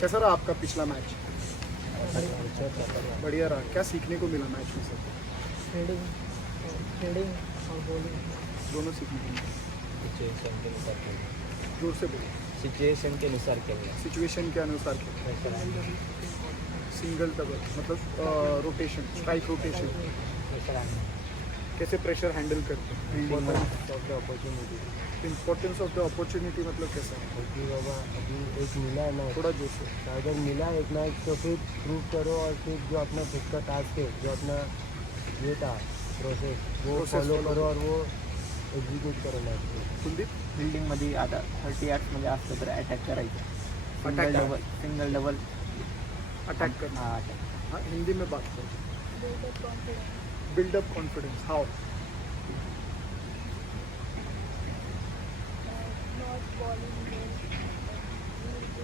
कैसा रहा आपका पिछला मैच? बढ़िया रहा। क्या सीखने को मिला मैच में सर? फील्डिंग और बॉलिंग। दोनों सीखने को मिला। सिचुएशन के अनुसार खेलना। जोर से बोलो। सिचुएशन के अनुसार खेलना। सिचुएशन के अनुसार खेलना। सिंगल डबल मतलब रोटेशन, स्ट्राइक रोटेशन। कैसे प्रेशर हैंडल करते हैं? इम्पोर्टेंस ऑफ द अपॉर्चुनिटी मतलब कैसा? क्योंकि बाबा अभी एक मिला है मैच, थोड़ा जोर से। अगर मिला एक मैच तो फिर प्रूव करो और फिर जो अपना खुद का टास्क है, जो अपना ये था प्रोसेस, वो Process फॉलो follow करो और वो एक्झिक्यूट करो मैच को. कुलदीप? फिल्डिंगमध्ये आता 30 यार्ड्समध्ये असतं तर अटॅक करायचं. सिंगल डबल अटैक करना. हां अटॅक. हाँ, हिंदी में बात करो. Buildup confidence. How?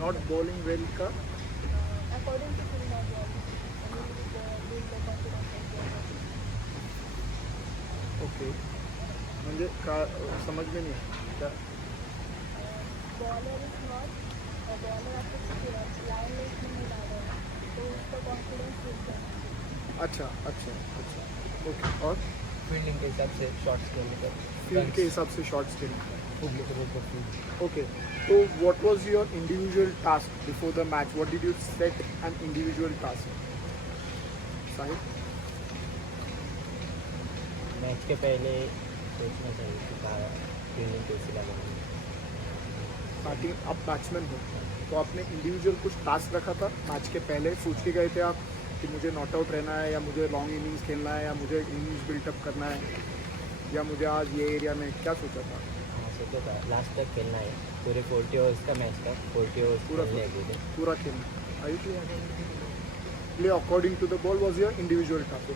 Not bowling well का according to him not bowling. Build the confidence. Okay. म्हणजे का समझ में नहीं आया क्या? Bowler is not a bowler आपको लाइन लेग में नहीं डाल रहा है तो उसका कॉन्फिडेंस मिलता है. अच्छा. ओके. और फील्डिंग के हिसाब से शॉट्स खेलने का. फील्ड के हिसाब से शॉट्स खेलना. ओके. तो what was your individual task before the match? What did you set an individual task? Sahib? Match के पहले सोचना चाहिए कि क्या फील्डिंग कैसी लगानी है. स्टार्टिंग आप बैट्समैन हो तो आपने इंडिविजुअल कुछ टास्क रखा था मैच के पहले? सोच के गए थे आप कि मुझे नॉट आउट रहना है, या मुझे लॉन्ग इनिंग्स खेलना है, या मुझे इनिंग्स बिल्टअप करना है, या मुझे आज ये एरिया में क्या सोचा था? हाँ सोचा था लास्ट तक खेलना है. पूरे 40 ओवर्स का मैच था. 40 ओवर्स पूरा खेलने हैं पूरे. पूरा खेलना. I play according to the ball was your individual task.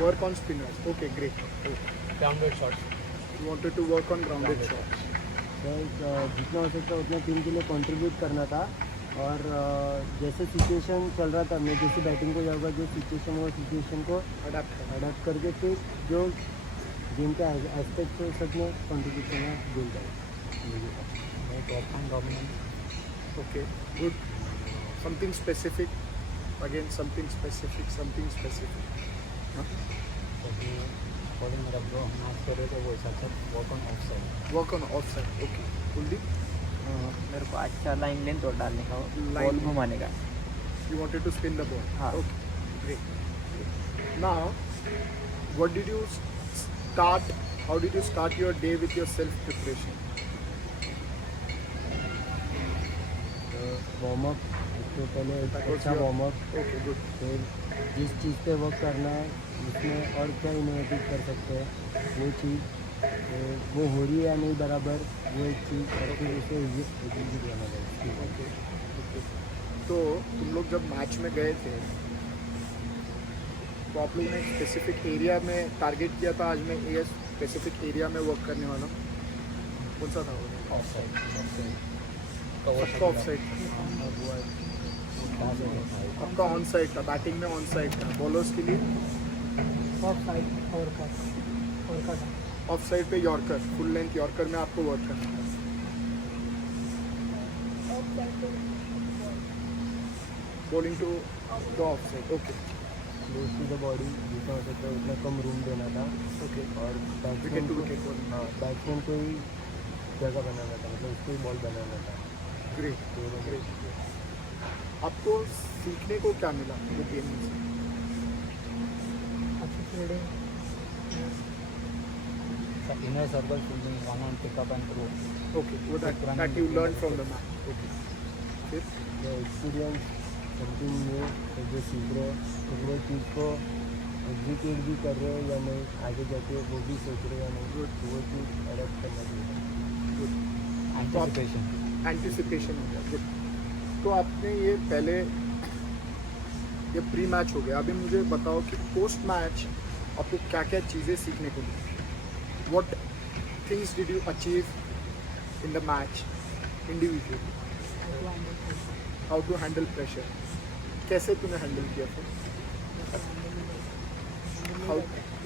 Work on spinners. Okay great. Grounded shots. You wanted to work on grounded shots. जितना हो सकता उतना टीम के लिए कंट्रीब्यूट करना था. और जैसे सिचुएशन चल रहा था, मैं जैसे बैटिंग को जाऊँगा, जो सिचुएशन वो सिचुएशन को अडाप्ट करके फिर जो गेम का एस्पेक्ट है सब में कंट्रीब्यूट करना भूल जाए. Okay good. Something specific. Again something specific. तभी अकॉर्डिंग मेरा जो मैच कर रहे थे वो हिसाब से work on off side. Work on off side. Okay. Kuldeep? मेरे को अच्छा लाइन लेंथ और डालने का, Line बॉल length. घुमाने का. You wanted to spin the ball. हाँ. Okay. Great. Now, what did you start? How did you start your day with your self preparation? Warm up. इससे पहले That was अच्छा your- warm up. Okay, good. फिर जिस चीज़ पे work करना है उसमें और क्या इनोवेटिव कर सकते हैं वो चीज़, वो हो रही है या नहीं बराबर, वो एक चीज़, और फिर उसे एग्जीक्यूट करना चाहिए. Okay. Okay. तो तुम लोग जब मैच में गए थे तो आप लोगों ने स्पेसिफिक एरिया में टारगेट किया था, आज मैं ये स्पेसिफिक एरिया में वर्क करने वाला हूँ. कौन सा था वो? Off side. सबका ऑफ साइड. आपका ऑन साइड था. बैटिंग में ऑन साइड था. बॉलर्स के लिए ऑफ साइड और का था. ऑफ साइड पे यॉर्कर, फुल लेंथ यॉर्कर में आपको वर्क करना है. Bowling to the off side. Okay. Close to the body जितना हो सकता है उतना कम रूम देना था. ओके. और wicket to batsman wicket bowling. हाँ, बैट्समैन को ही जगह बनाना था, मतलब उसको ही बॉल बनाना था. ग्रेट. आपको सीखने को क्या मिला वो गेम में से? अच्छी fielding. Inner circle fielding, one on pickup and throw. Okay. वो that you learn from the match. Okay. फिर एक्सपीरियंस समथिंग न्यू जो सीख रहे हो, तो वो चीज़ को एग्जीक्यूट भी कर रहे हो या नहीं, आगे जाके वो भी सोच रहे हो या नहीं, तो वो चीज़ अडॉप्ट करना चाहिए. गुड. एंटिसिपेशन. एंटिसिपेशन हो गया. गुड. तो आपने ये पहले ये प्री मैच हो गया. अभी मुझे बताओ कि पोस्ट मैच आपको क्या क्या चीज़ें सीखने को मिली? What things did you achieve in the match individually? How to handle pressure. कैसे तूने हैंडल किया फिर? हाउ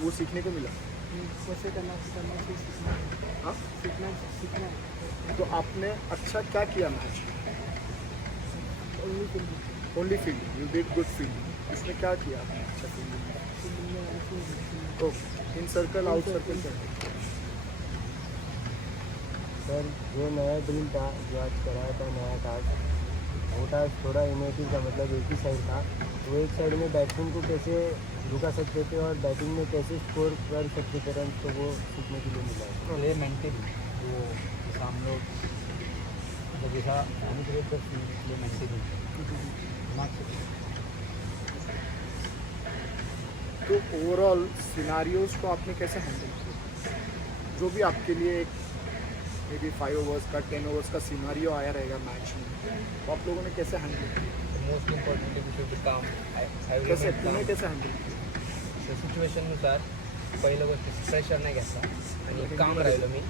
वो सीखने को मिला. कैसे करना सीखना है। हाँ सीखना है। तो आपने अच्छा क्या किया match? Only fielding only fielding, you did good fielding. इसमें क्या किया आपने अच्छा फील्डिंग? में ओनली फील्डिंग तो इन सर्कल आउट सर्कल क्या? सर जो नया ड्रिल था, जो आज कराया था नया टास्क, वो टास्क थोड़ा इनोवेटिव था, मतलब एक ही साइड था। तो एक साइड में बैट्समैन को कैसे रुका सकते थे और बैटिंग में कैसे स्कोर कर सकते थे रन, तो वो सीखने के लिए मिला है। प्ले मेंटली वो जैसा हम लोग मतलब जैसा मैनिपुलेट करते हैं प्ले मेंटली दिमाग से। तो ओवरऑल सिनारियोज को आपने कैसे हैंडल किया? जो भी आपके लिए एक मे बी 5 ओवर्स का 10 ओवर्स का सिनारियो आया रहेगा मैच में, तो आप लोगों ने कैसे हैंडल किया? Most importantly we should be calm कैसे तुम्हें कैसे हैंडल किया? सिच्युएशननुसार पहिलं गोष्ट प्रेशर नाही घ्यायचा आणि काम राहिलं मी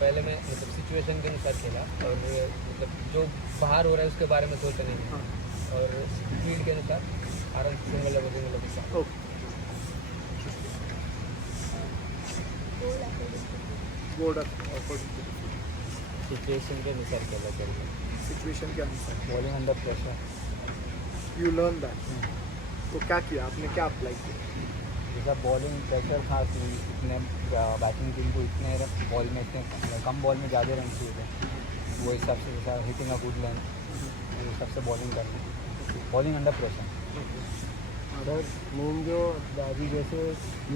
पहले मैं मतलब सिचुएशन के अनुसार खेला और मतलब जो बाहर हो रहा है उसके बारे में सोचा नहीं हाँ और फील्ड के अनुसार आराम से single level okay. Goal according board according to situation के अनुसार केलं चाहिए। सिचुएशन के अनुसार bowling under pressure you learn that. तो क्या किया आपने, क्या अप्लाई किया? जैसा बॉलिंग प्रेशर था कि इतने बैटिंग टीम को इतने बॉल में इतने कम बॉल में ज़्यादा रन चाहिए थे, वो हिसाब से जैसा हिटिंग अ गुड लेंथ वो हिसाब से बॉलिंग करनी। Bowling under pressure sir main जो अभी जैसे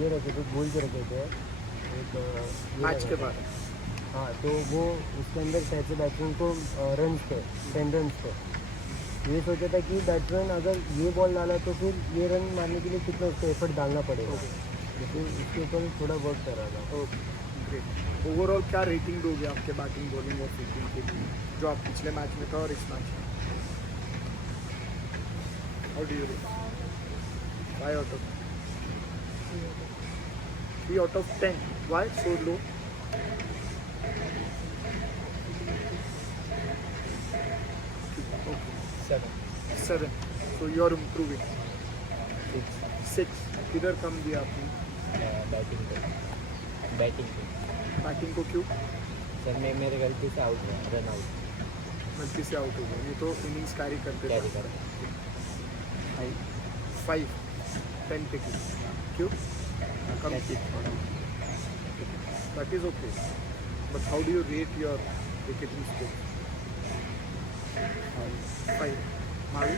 ये रखे थे, गोल जो रखे थे एक ये मैच के रखा था। बाद हाँ, तो वो उसके अंदर कैसे बैट्समैन को रन पे 10 रन पे ये सोचा था कि बैट्समैन अगर ये बॉल डाला तो फिर ये रन मारने के लिए कितना उसको एफर्ट डालना पड़ेगा, लेकिन इसके ऊपर थोड़ा वर्क कर रहा था। Okay great. ओवरऑल क्या रेटिंग दोगे आपके बैटिंग बॉलिंग और फील्डिंग के लिए जो आप पिछले मैच में था और इस मैच में? How do you rate? 5 out of 3 out of 10. Why so low? Okay. 7. So you are improving. 6. किधर कम दिया आपने बैटिंग पे बैटिंग को? क्यों? सर मैं मेरे गलती से आउट हुआ, रन आउट गलती से आउट हो गया, ये तो इनिंग्स कैरी करते कैरी थे। कर 5 10 पे की क्यों? कम that is okay, but how do you rate your wicketing score? 5 मावी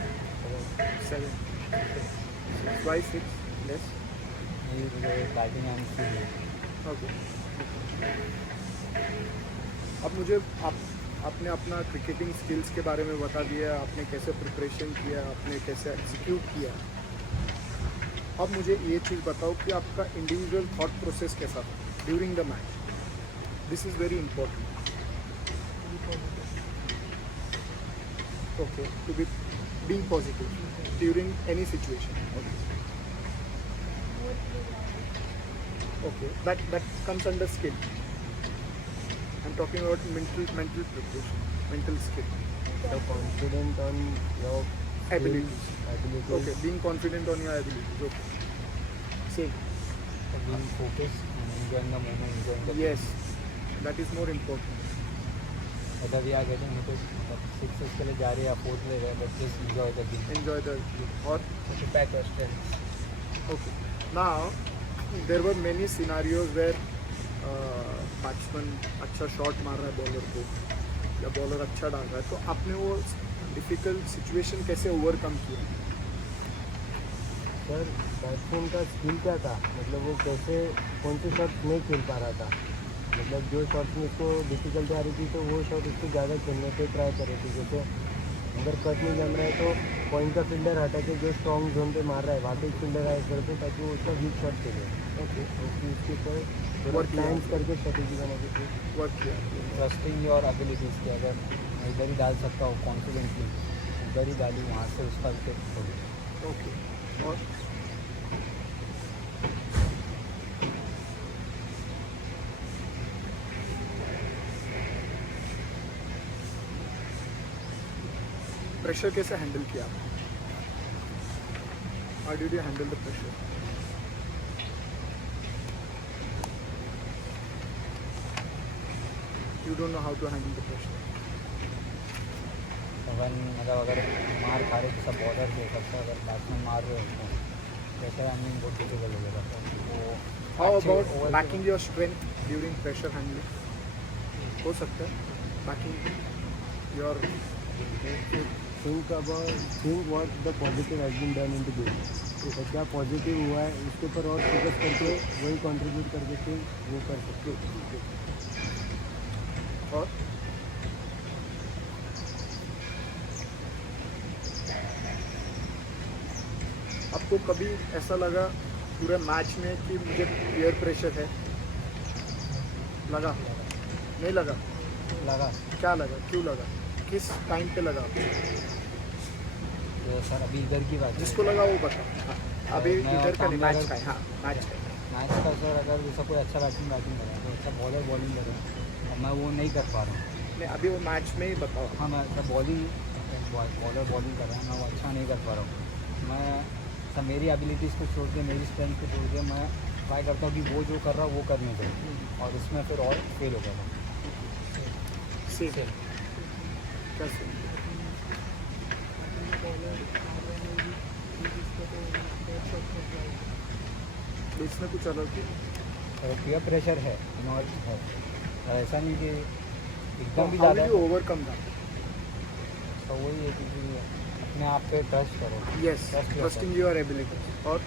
7 why 6 less? Batting and fielding okay. अब मुझे आपने अपना क्रिकेटिंग स्किल्स के बारे में बता दिया, आपने कैसे प्रिपरेशन किया, आपने कैसे एग्जीक्यूट किया। अब मुझे ये चीज़ बताओ कि आपका इंडिविजुअल थॉट प्रोसेस कैसा था during the match? This is very important. Okay, to be being positive during any situation. Okay, that comes under skill. I'm talking about mental preparation, mental skill, So confident on your abilities. abilities. Okay, being confident on your abilities. Okay, same. being focused and enjoying the moment, enjoying the Yes, that is more important. whether we are getting into sixes के लिए जा रहे हैं या fourth ले रहे हैं, but just enjoy the game. Enjoy the or to pack your strengths. okay. Now there were many scenarios where batsman अच्छा शॉट मार रहा है बॉलर को या बॉलर अच्छा डाल रहा है, तो आपने वो डिफिकल्ट सिचुएशन कैसे ओवरकम किया? सर बैट्समैन का स्किल क्या था, मतलब वो कैसे कौन से शॉट नहीं खेल पा रहा था, मतलब जो शॉट में उसको डिफिकल्टी आ रही थी तो वो शॉट उसको ज़्यादा खेलने पे ट्राई कर रहे थे। जैसे अगर कट नहीं जम रहा है तो पॉइंट का फील्डर हटा के जो स्ट्रॉन्ग जोन पे मार रहा है वहाँ पे फील्डर आए कर पे ताकि वो उसका वीक शॉट खेले। ओके, उसके ऊपर थोड़ा Work किया। प्लान्स करके स्ट्रेटेजी बना के फिर वर्क किया। ट्रस्टिंग योर एबिलिटीज़ की अगर मैं इधर ही डाल सकता हूँ कॉन्फिडेंटली, इधर ही डाली, वहाँ से उसका विकेट छोड़ी। ओके, और प्रेशर कैसे हैंडल किया आपने? How did you handle the pressure? You don't know how to handle the pressure. One मतलब अगर मार खा रहे तो सब बॉलर के सबसे अगर बैट्समैन मार रहे हो तो ऐसा आई मीन बहुत डिफिकल्ट हो जाएगा वो How अच्छे about overs backing your strength during pressure handling? हो सकता है backing your think what the positive has been done in the game. तो क्या पॉजिटिव हुआ है उसके ऊपर और फोकस करके वही कंट्रीब्यूट करके फिर वो कर सकते हो। और आपको कभी ऐसा लगा पूरे मैच में कि मुझे एयर प्रेशर है? लगा? नहीं लगा? लगा क्या लगा? क्यों लगा? किस टाइम पे लगा आपको? तो सर अभी इधर की बात जिसको लगा वो बता। हाँ, अभी मैं इधर का नहीं, सामने मैच का है। हाँ, मैच का है। मैच का सर अगर जैसा कोई अच्छा बैटिंग कर रहा है तो अच्छा बॉलर बॉलिंग कर रहा है और मैं वो नहीं कर पा रहा हूँ। नहीं, अभी वो मैच में ही बताओ। हाँ मैं अच्छा बॉलिंग बॉलर बॉलिंग कर रहा है मैं वो अच्छा नहीं कर पा रहा हूँ। मैं सब मेरी एबिलिटीज़ को छोड़ के मेरी स्ट्रेंथ को छोड़ के मैं ट्राई करता हूँ कि वो जो कर रहा है वो करने दो और उसमें फिर और फेल हो गया। सेम क्या सेम? इसमें कुछ अलग है? पीयर प्रेशर है इनॉल है ऐसा नहीं कि एकदम भी हाउ ज़्यादा विल यू ओवरकम दैट? तो वही है कि अपने आप पे ट्रस्ट करो। Yes, trusting your ability. और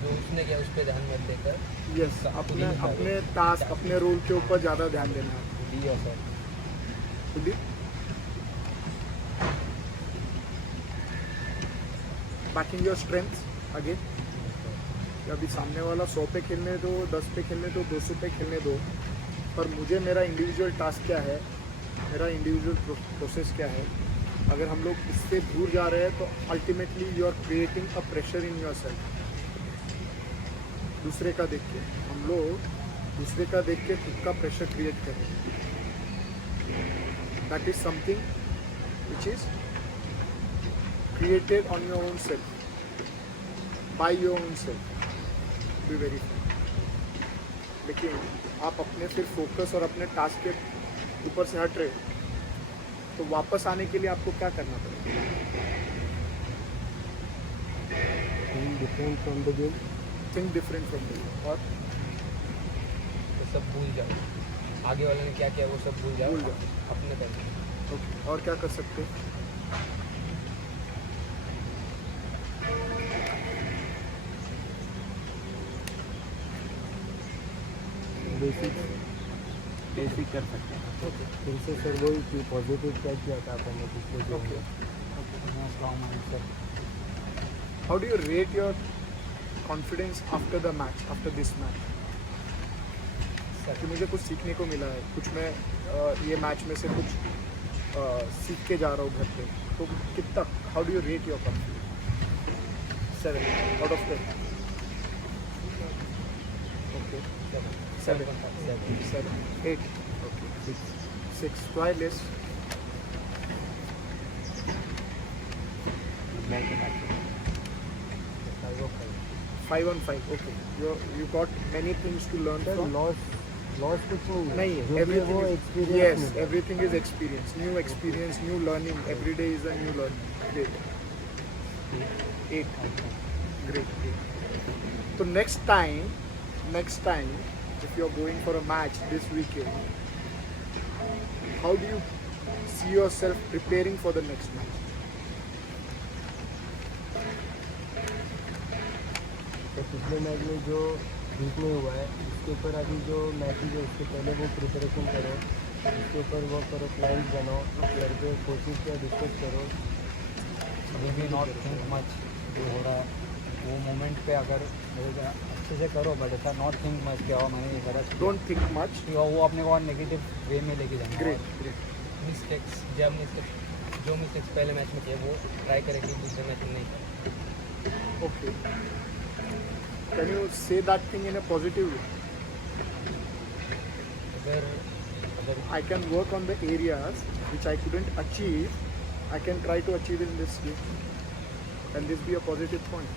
जो उसने किया उस पर ध्यान मत देकर यस, अपने अपने टास्क अपने रोल के ऊपर ज़्यादा ध्यान देना है। डी है सर खुली बैकिंग योर स्ट्रेंथ अगेन। अभी सामने वाला 100 पे खेलने दो, 10 पे खेलने दो, 200 पे खेलने दो, पर मुझे मेरा इंडिविजुअल टास्क क्या है, मेरा इंडिविजुअल प्रोसेस क्या है। अगर हम लोग इससे दूर जा रहे हैं तो ultimately you are creating a pressure in your self. दूसरे का देख के हम लोग दूसरे का देख के खुद का प्रेशर क्रिएट कर रहे हैं। That is something which is created on your own self, by your own self. Be very frank. लेकिन आप अपने फिर फोकस और अपने टास्क के ऊपर से हट रहे हो तो वापस आने के लिए आपको क्या करना पड़ेगा? Different from the game. Think different from the game. और तो सब भूल जाओ, आगे वाले ने क्या किया वो सब भूल जाओ, भूल जाओ। अपने करना। ओके, और क्या कर सकते हैं? बेसिक कर सकते हैं। फिर से सर वही कि पॉजिटिव क्या किया था आपने पिछले गेम ओके, में। Strong mind sir how do you rate your confidence after the match, after this match? कि मुझे कुछ सीखने को मिला है, कुछ मैं ये मैच में से कुछ सीख के जा रहा हूँ घर पे, तो कितना, how do you rate your confidence? 7 out of 10। Okay, 7, 8, okay, 6. Try less. Five on 5. Okay. You got many things to learn from. Loss कुछ नहीं है। नहीं, जो भी है everything वो is, experience yes, everything is experience. New experience, new learning. Every day is a new learning. Great. 8. Great. So next time, if you are going for a match this weekend, how do you see yourself preparing for the next match? तो पिछले match में जो beat में हुआ है उसके ऊपर अभी जो मैचेज है उसके पहले वो प्रिपरेशन करो, उसके ऊपर वो करो, प्लान्स बनाओ, घर पे कोशिश किया डिस्कस करो। May be not think much जो हो रहा है वो मोमेंट पे अगर अच्छे से करो बट ऐसा नॉट थिंक मच क्या हो मैंने ये करा Don't think much. वो अपने को और नेगेटिव वे में लेके जाएंगे। Great. मिस्टेक्स जो मिस्टेक्स पहले मैच में किए वो ट्राई करें कि दूसरे मैच में नहीं करें। Okay. Can you say that thing in a positive way? अगर I can work on the areas which I couldn't achieve. I can try to achieve in this game. Can this be a positive point?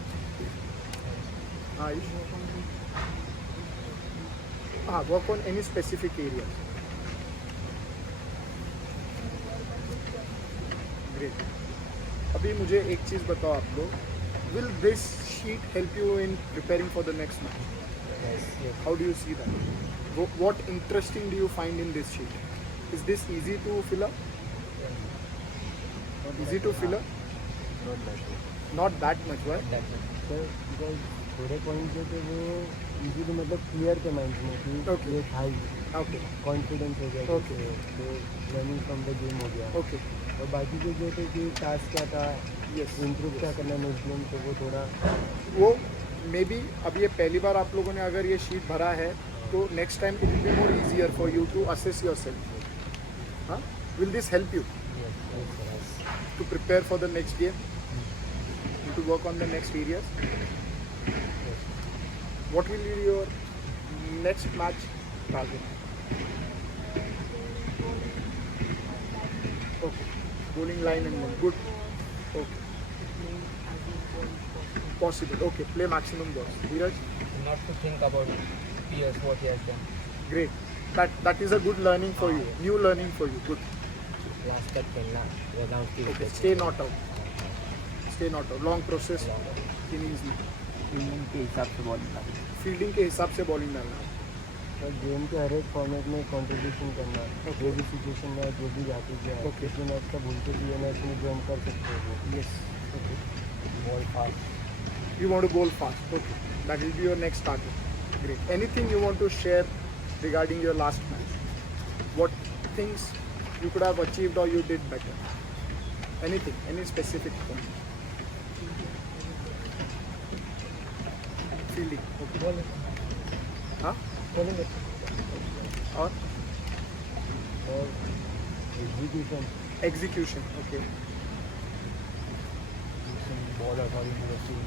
Aish? हाँ, work on any specific area. Great. अभी मुझे एक चीज़ बताओ आप लोग, will this sheet help you in preparing for the next match? Yes. How do you see that? What interesting do you find in this sheet? Is this easy to fill up? Easy to fill up? Not that much, right? That's it. Sir because थोड़े point जो थे वो easily मतलब clear थे mind में कि Okay. ये था ही Okay. कॉन्फिडेंस हो गया Okay. तो लर्निंग फ्रॉम द गेम हो गया Okay. और बाकी के जो थे कि टास्क क्या था Yes. इम्प्रूव क्या करना नेक्स्ट गेम तो वो थोड़ा वो मे बी अब ये पहली बार आप लोगों ने अगर ये शीट भरा है तो next time it will be more easier for you to assess yourself. हाँ, will this help you Yes. Yes. to prepare for the next game and to work on the next areas? What will be your next match target? Okay, bowling line and then good. Okay, possible. Okay, play maximum balls. Dheeraj, Not to think about peers, what he has done. great. That is a good learning for you. New learning for you. Good. Last तक खेलना without the Okay, stay not out. Stay not out. Long process. Innings में. Fielding के हिसाब से ball डालना. Fielding के हिसाब से बॉलिंग डालना. और गेम के हर एक फॉर्मेट में कंट्रीब्यूशन करना Okay. जो भी सिचुएशन में जो भी जाती है Okay. किसी मैच का भूल के भी मैच में जो हम कर सकते हैं वो Yes. Okay. Ball fast. You want to bowl fast. Okay. That will be your next target. Great. Anything you want to share regarding your last match? What things you could have achieved or you did better? Anything? Any specific point? Fielding. Okay. Bowling. Huh? Bowling. Or और execution execution. Okay. Ball according to the team.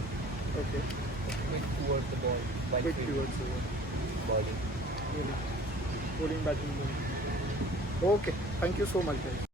Okay. Quick towards the ball. While Quick fielding. towards the wall. Bowling. Really. Bowling, batting, bowling. Okay. Thank you so much, guys.